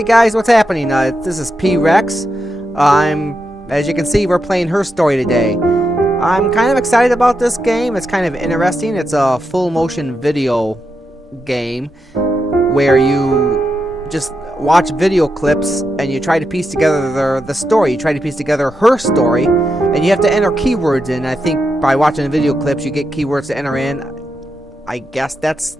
Hey guys, what's happening? This is P-Rex. As you can see, we're playing her story today. I'm kind of excited about this game. It's kind of interesting. It's a full motion video game where you just watch video clips and you try to piece together the story. You try to piece together her story, and you have to enter keywords in. I think by watching the video clips, you get keywords to enter in. I guess that's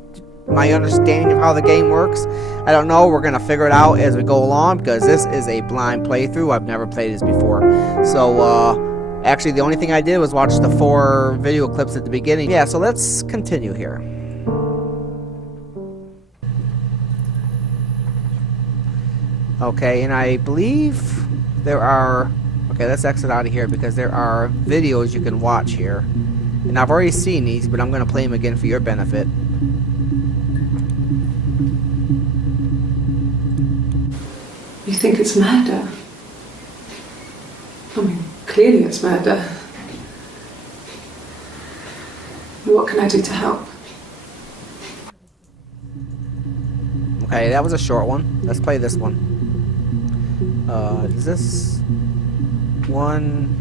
my understanding of how the game works. I don't know. We're going to figure it out as we go along because this is a blind playthrough. I've never played this before. So, actually, the only thing I did was watch the 4 video clips at the beginning. Yeah, so let's continue here. Okay, and I believe there are... Okay, let's exit out of here because there are videos you can watch here. And I've already seen these, but I'm going to play them again for your benefit. You think it's murder? I mean, clearly it's murder. What can I do to help? Okay, that was a short one. Let's play this one. Is this one...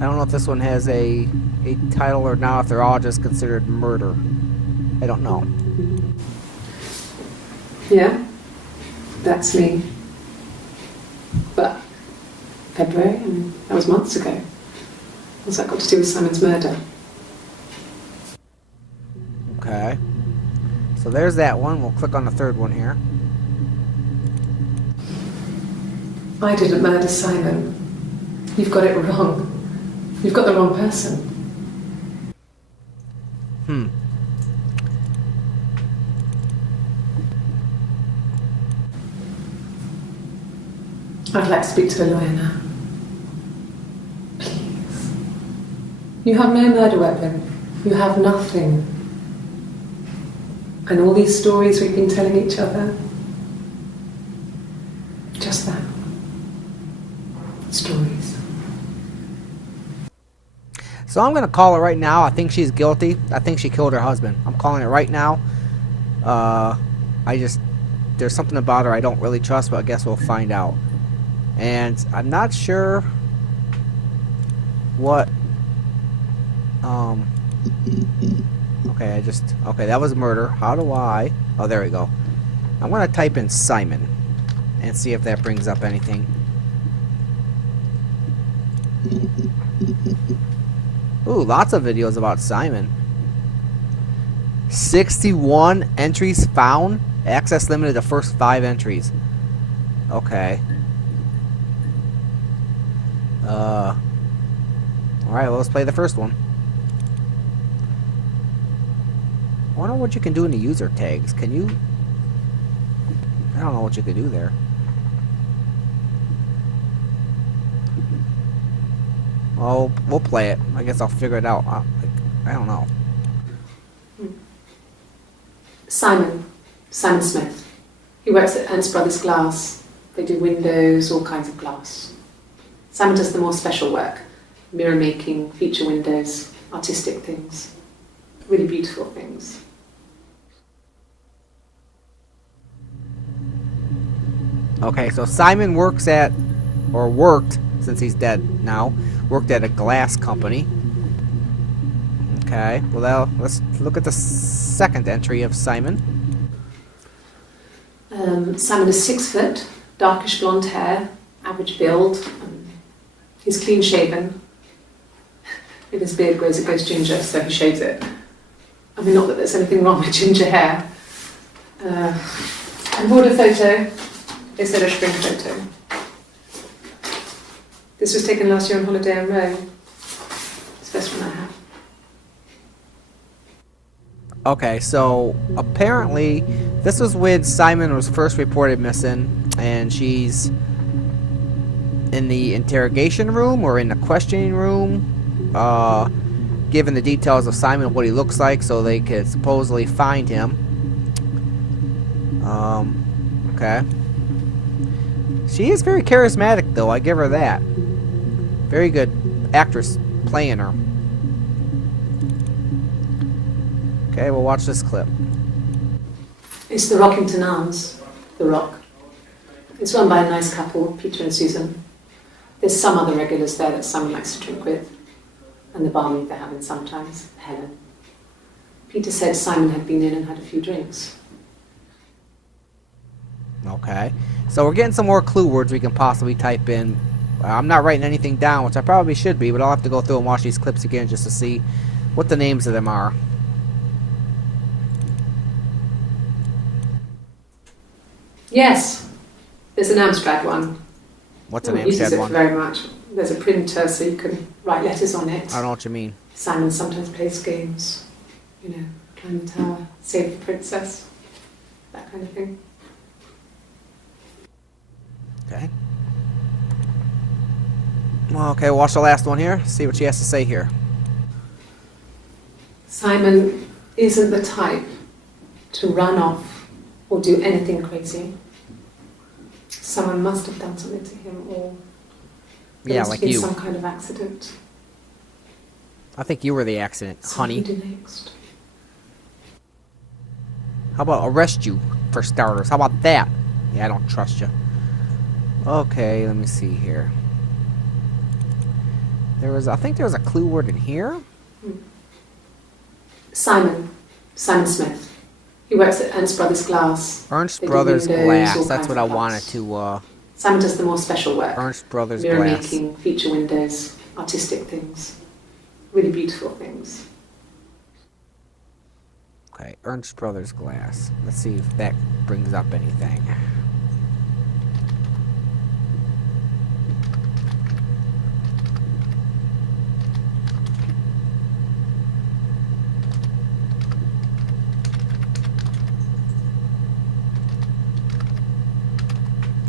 I don't know if this one has a title or not, if they're all just considered murder. I don't know. Yeah, that's me. But February, I mean, that was months ago. What's that got to do with Simon's murder? Okay. So there's that one. We'll click on the third one here. I didn't murder Simon. You've got it wrong. You've got the wrong person. I'd like to speak to a lawyer now. Please. You have no murder weapon. You have nothing. And all these stories we've been telling each other, just that. Stories. So I'm going to call her right now. I think she's guilty. I think she killed her husband. I'm calling it right now. There's something about her I don't really trust, but I guess we'll find out. And I'm not sure what... Okay, okay, that was murder. How do I... Oh, there we go. I'm going to type in Simon and see if that brings up anything. Ooh, lots of videos about Simon. 61 entries found. Access limited to first 5 entries. Okay. Alright, well, let's play the first one. I wonder what you can do in the user tags. Can you... I don't know what you can do there. Well, we'll play it. I guess I'll figure it out. I don't know. Simon Smith. He works at Ernst Brothers Glass. They do windows, all kinds of glass. Simon does the more special work. Mirror making, feature windows, artistic things. Really beautiful things. Okay, so Simon works at, or worked, since he's dead now, worked at a glass company. Okay, well, let's look at the second entry of Simon. Simon is 6 foot, darkish blonde hair, average build. He's clean shaven. If his beard grows, it goes ginger, so he shaves it. I mean, not that there's anything wrong with ginger hair. I bought a photo. They said a spring photo. This was taken last year on holiday in Rome. It's the best one I have. Okay, so apparently this was when Simon was first reported missing, and she's in the interrogation room or in the questioning room, given the details of Simon, what he looks like, so they could supposedly find him. Okay. She is very charismatic, though. I give her that. Very good actress playing her. Okay, we'll watch this clip. It's the Rockington Arms. The Rock. It's run by a nice couple, Peter and Susan. There's some other regulars there that Simon likes to drink with, and the barmaid they're having sometimes, Helen. Peter said Simon had been in and had a few drinks. Okay. So we're getting some more clue words we can possibly type in. I'm not writing anything down, which I probably should be, but I'll have to go through and watch these clips again just to see what the names of them are. Yes, there's an Amstrad one. What's an Uses Amstrad it one? very much. There's a printer so you can write letters on it. I don't know what you mean. Simon sometimes plays games. You know, climb the tower, save the princess, that kind of thing. Okay. Okay, watch the last one here. See what she has to say here. Simon isn't the type to run off or do anything crazy. Someone must have done something to him, or there Yeah, must like have been you. some kind of accident. I think you were the accident, So honey. what do we do next? How about arrest you, for starters? How about that? Yeah, I don't trust you. Okay, let me see here. I think there was a clue word in here. Simon Smith. He works at Ernst Brothers Glass. Ernst They do Brothers windows, Glass. all That's kinds what I of wanted glass. to, Simon does the more special work. Ernst Brothers Mirror Glass. making, feature windows, artistic things. Really beautiful things. Okay, Ernst Brothers Glass. Let's see if that brings up anything.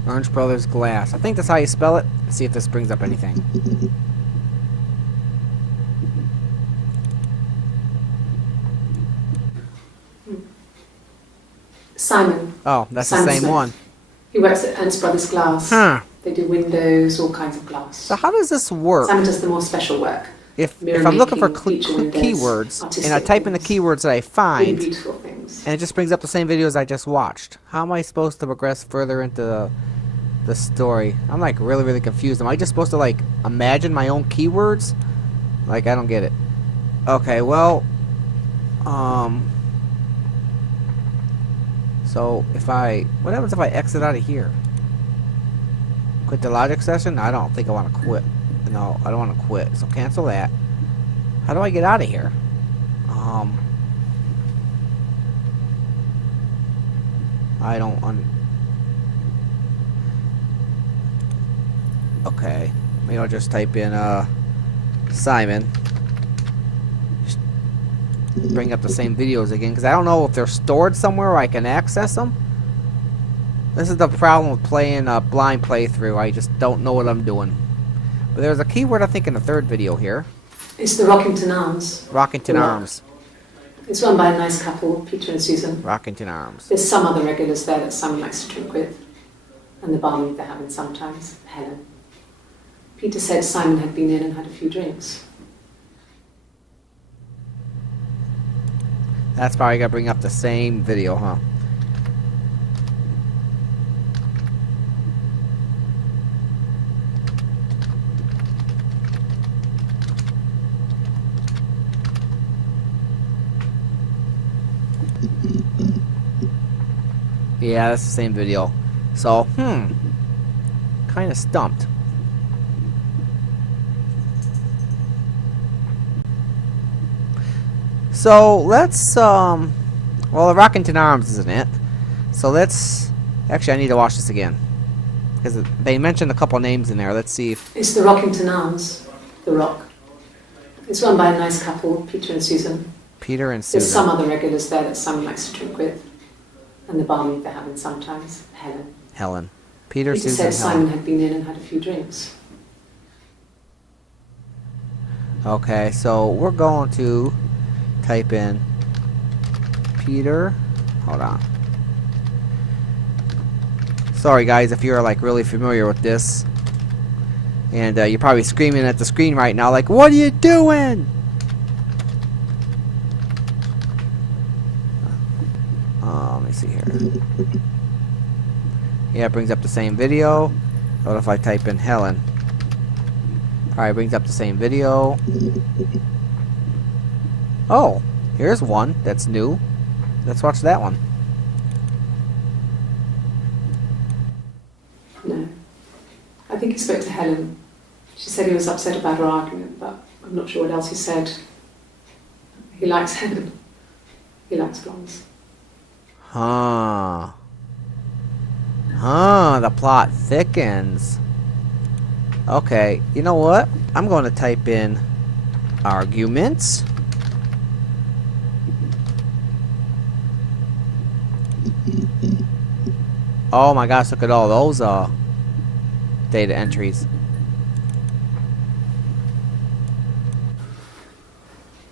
Ernst Brothers Glass. I think that's how you spell it. Let's see if this brings up anything. Simon. Oh, that's Simon the same Smith. one. He works at Ernst Brothers Glass. Huh. They do windows, all kinds of glass. So how does this work? Simon does the more special work. If Mirror I'm looking for making, feature windows, keywords, and I artistic type in the things. keywords that I Really find, beautiful things. and it just brings up the same videos I just watched, how am I supposed to progress further into the story? I'm like really confused. Am I just supposed to like imagine my own keywords? Like, I don't get it. Okay, well, so what happens if I exit out of here? Quit the logic session? I don't think I want to quit. No, I don't want to quit. So cancel that. How do I get out of here? I don't Okay. Maybe I'll just type in Simon. Just bring up the same videos again, because I don't know if they're stored somewhere where I can access them. This is the problem with playing a blind playthrough. I just don't know what I'm doing. But there's a keyword I think in the third video here. It's the Rockington Arms. Rockington The Rock. Arms. It's run by a nice couple, Peter and Susan. Rockington Arms. There's some other regulars there that Simon likes to drink with, and the barmaid they're having sometimes, Helen. Peter said Simon had been in and had a few drinks. That's probably gonna bring up the same video, huh? Yeah, that's the same video. So, kind of stumped. So, let's, well, the Rockington Arms isn't it. So let's, actually I need to watch this again. Because they mentioned a couple names in there. Let's see if, It's the Rockington Arms, the Rock. It's run by a nice couple, Peter and Susan. Peter and There's Susan. some other regulars there that Simon likes to drink with, and the barmaid they're having sometimes, Helen. Helen. Peter, Peter Susan, said Simon Helen. had been in and had a few drinks. Okay, so we're going to type in Peter. Hold on. Sorry guys if you're like really familiar with this. And you're probably screaming at the screen right now like, what are you doing? Let me see here. Yeah, it brings up the same video. What if I type in Helen? Alright, brings up the same video. Oh, here's one that's new. Let's watch that one. No. I think he spoke to Helen. She said he was upset about her argument, but I'm not sure what else he said. He likes Helen. He likes blondes. Huh. The plot thickens. Okay, you know what? I'm going to type in arguments. Oh my gosh, look at all those data entries.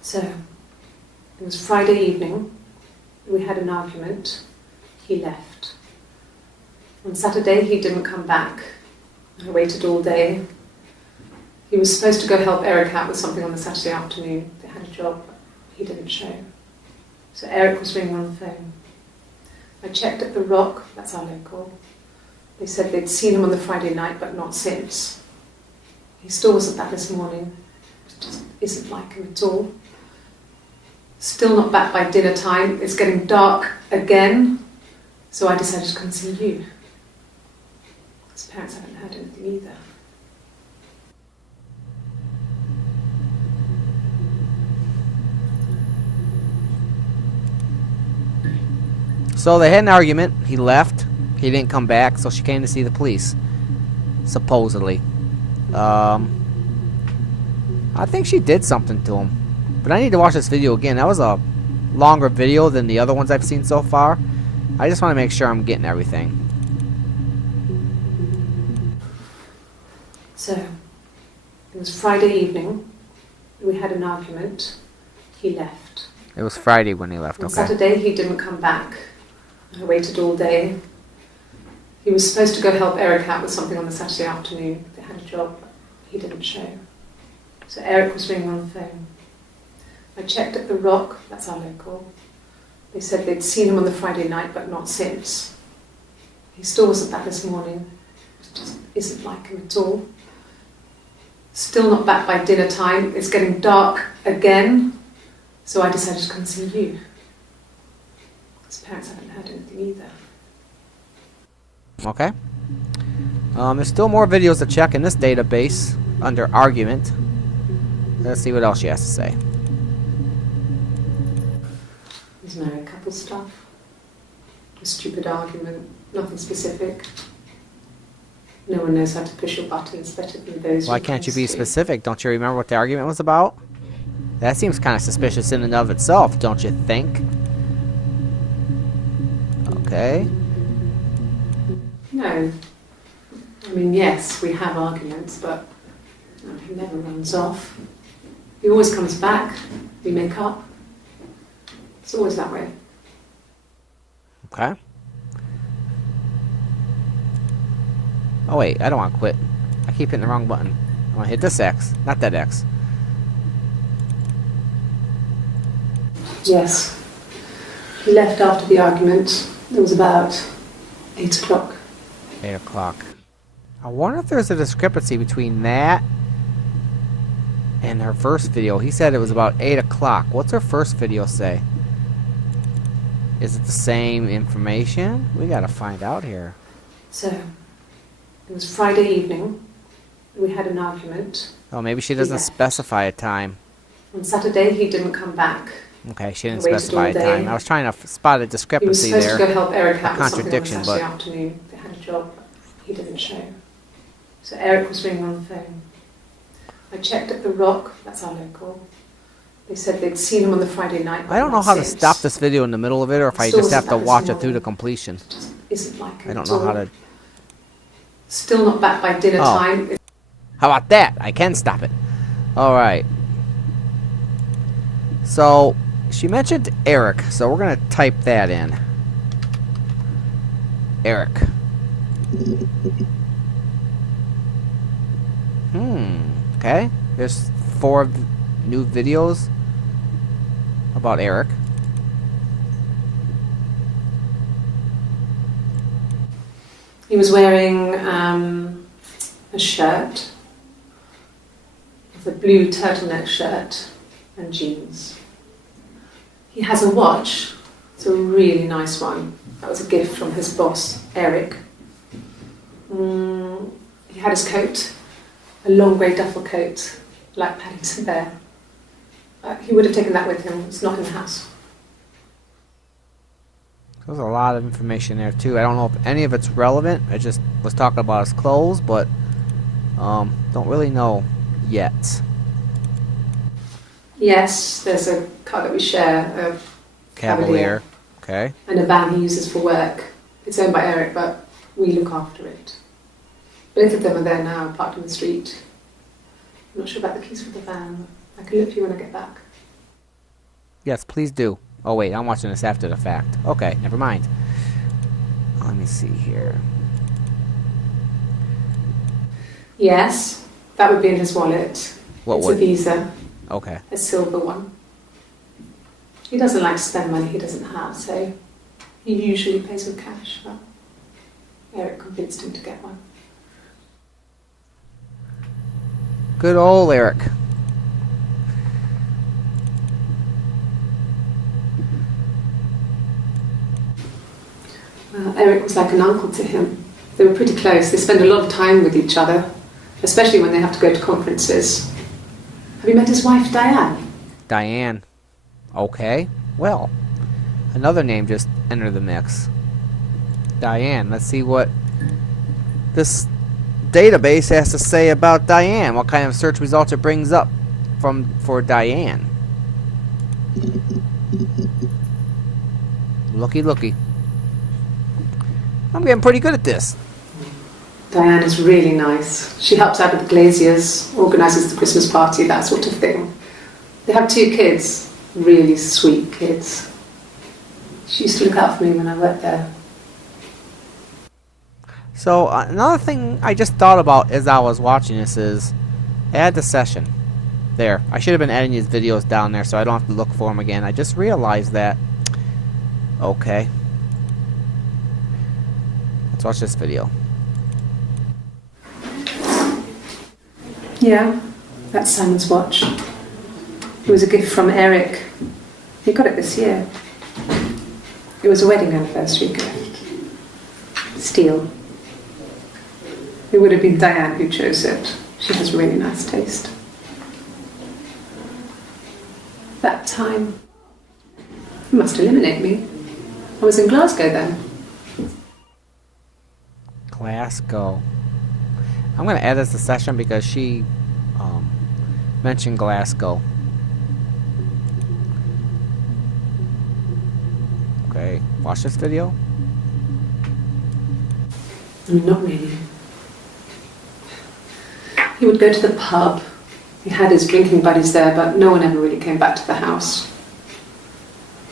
So, it was Friday evening. We had an argument. He left. On Saturday, he didn't come back. I waited all day. He was supposed to go help Eric out with something on the Saturday afternoon. They had a job. He didn't show. So Eric was ringing on the phone. I checked at the Rock, that's our local. They said they'd seen him on the Friday night, but not since. He still wasn't back this morning. It just isn't like him at all. Still not back by dinner time. It's getting dark again. So I decided to come and see you. His parents haven't heard anything either. So they had an argument. He left. He didn't come back, so she came to see the police. Supposedly. I think she did something to him. But I need to watch this video again. That was a longer video than the other ones I've seen so far. I just want to make sure I'm getting everything. So, it was Friday evening. We had an argument. He left. It was Friday when he left, On okay. Saturday, he didn't come back. I waited all day. He was supposed to go help Eric out with something on the Saturday afternoon. They had a job. He didn't show. So Eric was ringing on the phone. I checked at the Rock, that's our local. They said they'd seen him on the Friday night, but not since. He still wasn't back this morning. It just isn't like him at all. Still not back by dinner time. It's getting dark again. So I decided to come and see you. His parents haven't heard anything either. Okay. There's still more videos to check in this database under argument. Let's see what else she has to say. There's married couple stuff. A stupid argument. Nothing specific. No one knows how to push your buttons better than those. Why can't you be specific? Don't you remember what the argument was about? That seems kind of suspicious in and of itself, don't you think? Okay. No. I mean, yes, we have arguments, but he never runs off. He always comes back. We make up. It's always that way. Okay. Oh wait, I don't want to quit. I keep hitting the wrong button. I want to hit this X, not that X. Yes. He left after the argument. It was about 8 o'clock. 8 o'clock. I wonder if there's a discrepancy between that and her first video. He said it was about 8 o'clock. What's her first video say? Is it the same information? We gotta find out here. So, it was Friday evening. We had an argument. Oh, maybe she doesn't specify a time. On Saturday, he didn't come back. Okay, she didn't I waited specify all a day. time. I was trying to spot a He was discrepancy supposed there. to go help Eric out with something on the contradiction, Saturday but- afternoon. They had a job. He didn't show. So Eric was ringing on the phone. I checked at the Rock, that's our local. They said they'd seen him on the Friday night. I don't know how to stop this video in the middle of it, or if I just have to watch it through to completion. It just isn't like him I don't at know how all. to... Still not back by dinner Oh. time. How about that? I can stop it. Alright. So, she mentioned Eric, so we're going to type that in. Eric. Okay. There's 4 new videos about Eric. He was wearing a shirt, with a blue turtleneck shirt and jeans. He has a watch. It's a really nice one. That was a gift from his boss, Eric. He had his coat, a long grey duffel coat, like Paddington Bear. He would have taken that with him. It's not in the house. There's a lot of information there too. I don't know if any of it's relevant. I just was talking about his clothes, but don't really know yet. Yes, there's a car that we share, a Cavalier. Okay. And a van he uses for work. It's owned by Eric, but we look after it. Both of them are there now, parked in the street. I'm not sure about the keys for the van. I can look for you when I get back. Yes, please do. Oh wait, I'm watching this after the fact. Okay, never mind. Let me see here. Yes, that would be in his wallet. What it's would? a Visa, Okay. a silver one. He doesn't like to spend money he doesn't have, so he usually pays with cash, but Eric convinced him to get one. Good old Eric. Eric was like an uncle to him. They were pretty close. They spend a lot of time with each other, especially when they have to go to conferences. Have you met his wife, Diane? Diane. Okay. Well, another name just entered the mix. Diane. Let's see what this database has to say about Diane. What kind of search results it brings up for Diane. Looky. I'm getting pretty good at this. Diane is really nice. She helps out with the glaziers, organises the Christmas party, that sort of thing. They have 2 kids, really sweet kids. She used to look out for me when I worked there. So another thing I just thought about as I was watching this is add the session. There. I should have been adding these videos down there so I don't have to look for them again. I just realized that. Okay. Let's watch this video. Yeah, that's Simon's watch. It was a gift from Eric. He got it this year. It was a wedding anniversary gift. Steel. It would have been Diane who chose it. She has really nice taste. That time, you must eliminate me. I was in Glasgow then. Glasgow. I'm going to add this to session because she mentioned Glasgow. Okay, watch this video. I mean, not really. He would go to the pub. He had his drinking buddies there, but no one ever really came back to the house.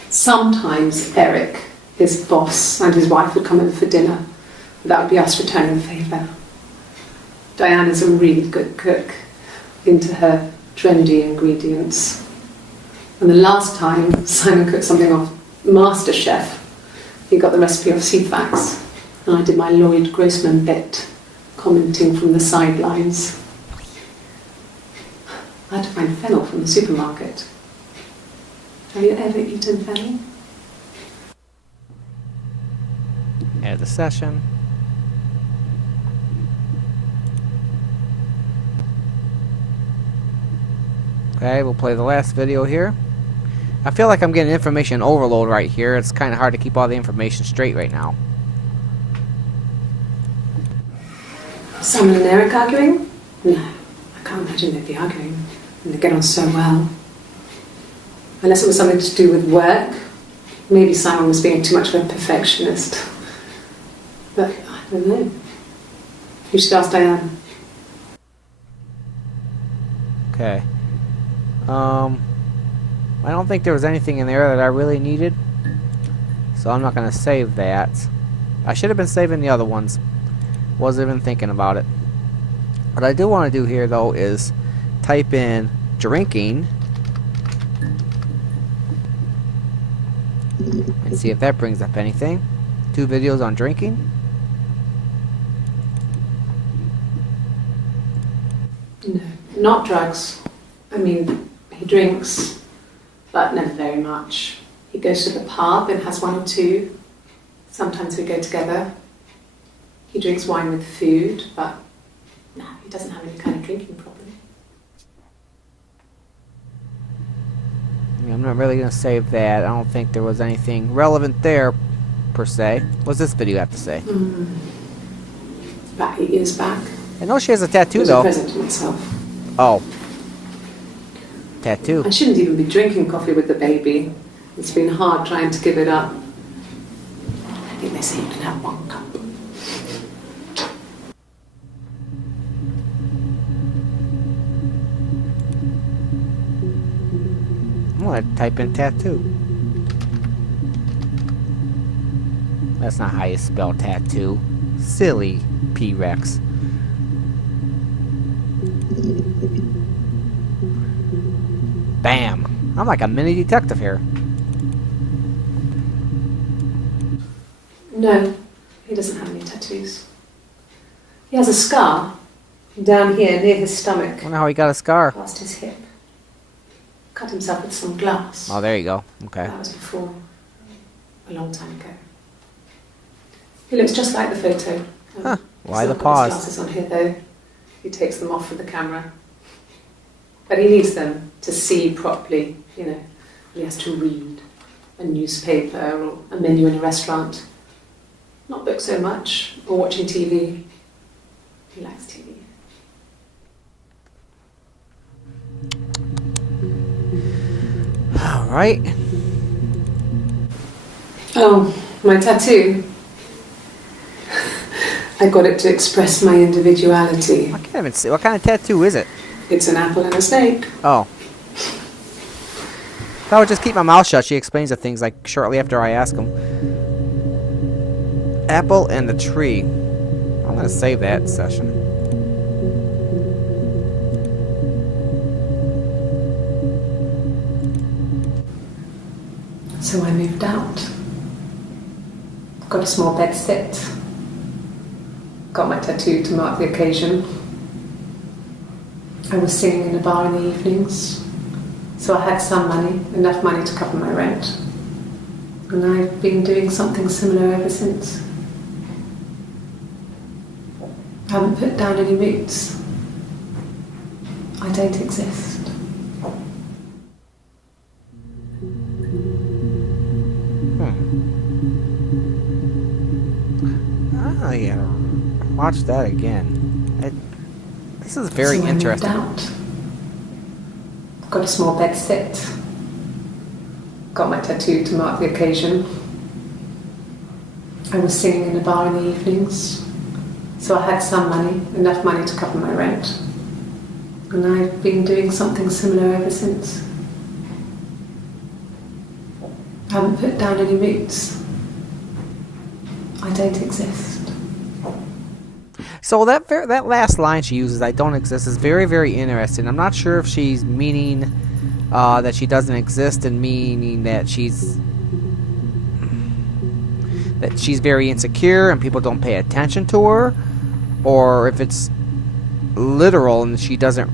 Sometimes Eric, his boss, and his wife would come over for dinner. That would be us returning the favour. Diane is a really good cook, into her trendy ingredients. And the last time Simon cooked something off MasterChef, he got the recipe off Ceefax, and I did my Lloyd Grossman bit, commenting from the sidelines. I had to find fennel from the supermarket. Have you ever eaten fennel? Add the session. Okay, we'll play the last video here. I feel like I'm getting information overload right here. It's kind of hard to keep all the information straight right now. Simon and Eric arguing? No, I can't imagine they'd be arguing. And they get on so well. Unless it was something to do with work. Maybe Simon was being too much of a perfectionist. But I don't know. You should ask Diane. Okay. I don't think there was anything in there that I really needed, so I'm not going to save that. I should have been saving the other ones. Wasn't even thinking about it. What I do want to do here, though, is type in drinking and see if that brings up anything. 2 videos on drinking. No, not drugs. I mean, he drinks, but never very much. He goes to the pub and has one or two. Sometimes we go together. He drinks wine with food, but no, he doesn't have any kind of drinking problem. I'm not really going to save that. I don't think there was anything relevant there, per se. What's this video have to say? About 8 years back. I know she has a tattoo, It was though. a present to myself. Oh. Tattoo. I shouldn't even be drinking coffee with the baby. It's been hard trying to give it up. I think they say you can have 1 cup. I'm going to type in tattoo. That's not how you spell tattoo. Silly P-Rex. Bam! I'm like a mini detective here. No, he doesn't have any tattoos. He has a scar down here near his stomach, I wonder how he got a scar. past his hip. Cut himself with some glass. Oh, there you go. Okay. That was before, a long time ago. He looks just like the photo. Huh. Why He's the not got his pause? glasses on here though. He takes them off with the camera. But he needs them to see properly, you know. He has to read a newspaper or a menu in a restaurant. Not book so much, or watching TV. He likes TV. Alright. Oh, my tattoo. I got it to express my individuality. I can't even see. What kind of tattoo is it? It's an apple and a snake. Oh. If I would just keep my mouth shut, she explains the things like shortly after I ask them. Apple and the tree. I'm going to save that session. So I moved out. Got a small bed sit. Got my tattoo to mark the occasion. I was singing in a bar in the evenings, so I had some money, enough money to cover my rent. And I've been doing something similar ever since. I haven't put down any roots. I don't exist. I gotta watch that again. This is very So interesting. I moved out. Got a small bed sit. Got my tattoo to mark the occasion. I was singing in a bar in the evenings, so I had some money, enough money to cover my rent. And I've been doing something similar ever since. I haven't put down any roots. I don't exist. So that last line she uses, "I don't exist," is very, very interesting. I'm not sure if she's meaning that she doesn't exist, and meaning that she's very insecure and people don't pay attention to her, or if it's literal and she doesn't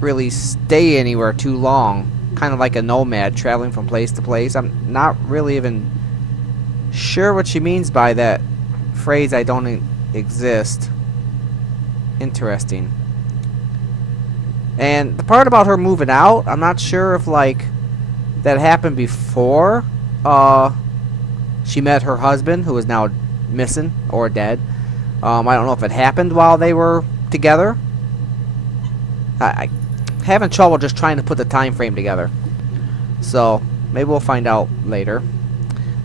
really stay anywhere too long, kind of like a nomad traveling from place to place. I'm not really even sure what she means by that phrase, "I don't exist." Interesting. And the part about her moving out, I'm not sure if like that happened before she met her husband, who is now missing or dead. I don't know if it happened while they were together. I having trouble just trying to put the time frame together. So maybe we'll find out later.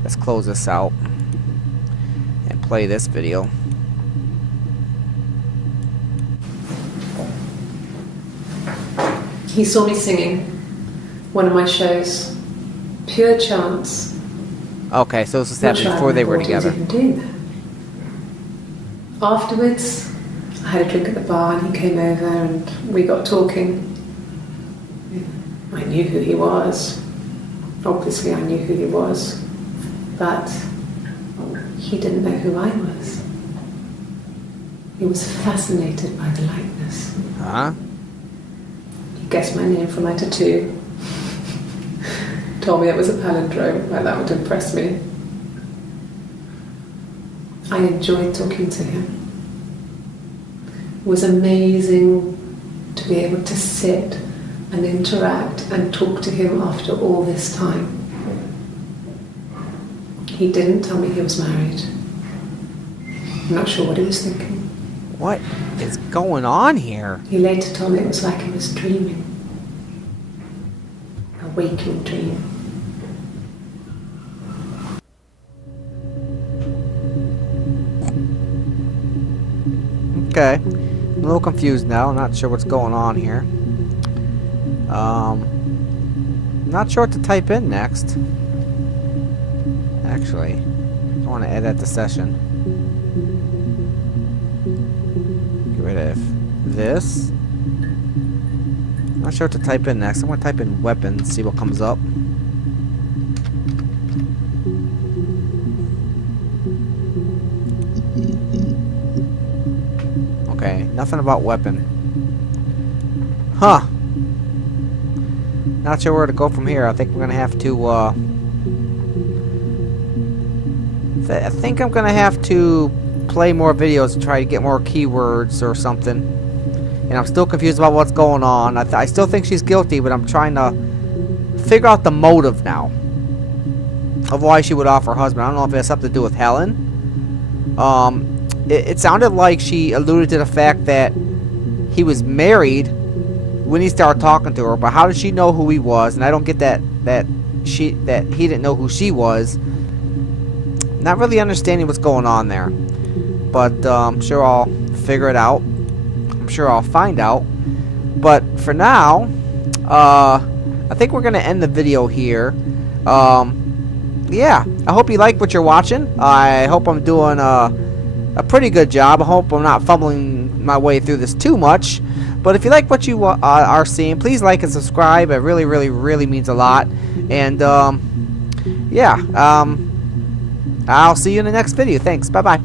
Let's close this out and play this video. He saw me singing one of my shows. Pure chance. Okay, so this was Not happening sure I before they were remember what he together. was even doing there. Afterwards, I had a drink at the bar and he came over and we got talking. I knew who he was. Obviously I knew who he was. But he didn't know who I was. He was fascinated by the likeness. Huh? guessed my name for my tattoo. Told me it was a palindrome, like that would impress me. I enjoyed talking to him. It was amazing to be able to sit and interact and talk to him after all this time. He didn't tell me he was married. I'm not sure what he was thinking. What is going on here? He later told me it was like he was dreaming. A waking dream. Okay. I'm a little confused now. I'm not sure what's going on here. Not sure what to type in next. Actually, I want to edit the session. Get rid of this. Not sure what to type in next. I'm going to type in weapons, see what comes up. Okay, nothing about weapon. Huh. Not sure where to go from here. I think we're gonna have to, I think I'm gonna have to play more videos and try to get more keywords or something. And I'm still confused about what's going on. I still think she's guilty, but I'm trying to figure out the motive now of why she would off her husband. I don't know if it has something to do with Helen. It sounded like she alluded to the fact that he was married when he started talking to her, but how did she know who he was? And I don't get that he didn't know who she was. Not really understanding what's going on there, but I'm sure I'll figure it out. I'm sure I'll find out. But for now, I think we're gonna end the video here. Yeah, I hope you like what you're watching. I hope I'm doing a pretty good job. I hope I'm not fumbling my way through this too much. But if you like what you are seeing, please like and subscribe. It really, really, really means a lot. And yeah, I'll see you in the next video. Thanks. Bye-bye.